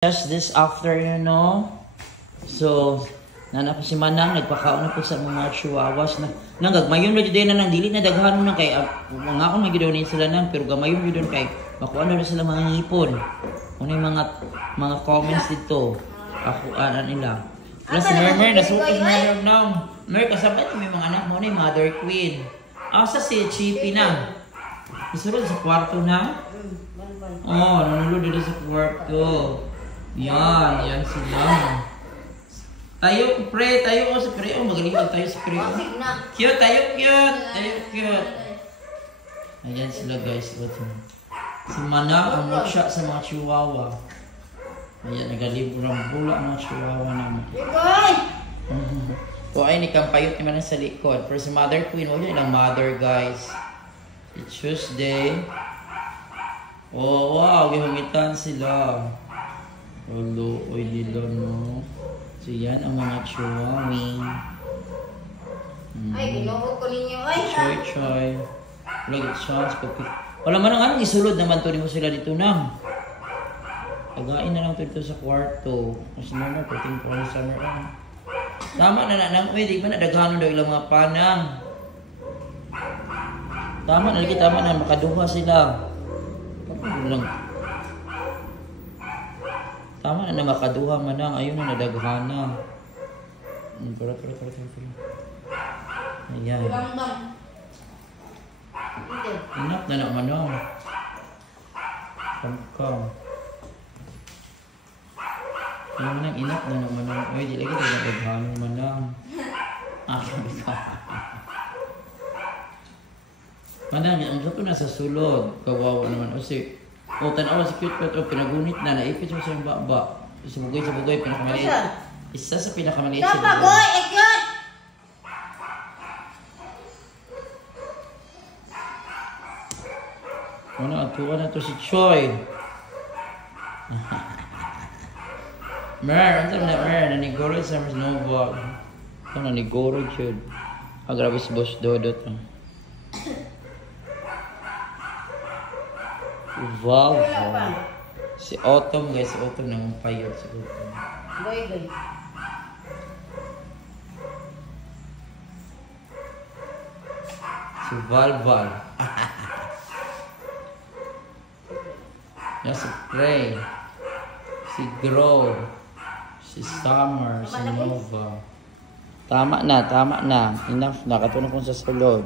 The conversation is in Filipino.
Just this afternoon, no? So, nana po si Manang, nagpakaon na po sa mga chihuahuas na gagmayon na din na nang dili na daghan na kay mga akong nagidaw sila nang pero gamayon gyud kay makuha na sila mga ngipon. Ano yung mga comments dito? Ako nila. Plus si Mermer, nasukas na nang Mer kasabay may mga anak mo na yung Mother Queen. Asa si Chippy na. Isulod sa kwarto na. Oh, nanulod dito sa kwarto. Yan sila. Tayo, pre, tayo sa pre. Oh, magaling tayo sa pre. Cute, tayo cute. Ayan sila guys. Si Mana, ang mag-shot sa mga chihuahua. Ayan, nagalibro ng bula mga chihuahua naman. So, ay, nikampayot naman sa likod. Pero si Mother Queen, wala ilang mother guys. It's Tuesday. Oh, wow, gihangitan sila. Hello, oy nila, no? So, yan ang mga chihuahua. Ay, ginuhog ko ninyo. Ay, Choy. Wala chance. Wala man ang anong isulod naman to mo sila dito nang. Tagain na lang to dito sa kwarto. Kasi naman, pwedeng po ang summer lang. Tama na nang. Uy, di ba na daghano daw ilang mga panang. Tama na, makaduha sila. Lang. Tama na makaduha manang, ayun na nadaghana. Para. Ayan. Inap na manang. Kamkam. Ayan manang, inap na manang. Uy, di lagi tayo nadaghana manang. Manang, ang sapo na sa sulod. Kawawa naman. Kasi, tanawa si cute o pinagunit na. Naipit mo sa yung baba. Sa bugay, pinakamaliit. Isa sa pinakamaliit sa bugay. Pagoy, cute! Atuwa na to si Choi. Mer, nanigoro sa mas Nova. Nanigoro yun. Grabe si Boss Dodot. Valva. Si Autumn guys, si Autumn nangumpayot si Autumn. Goy. Si Valval. Yan si Prey. Si Grow. Si Summer. Si Nova. Tama na. Enough na. Katulong kong sa sulod.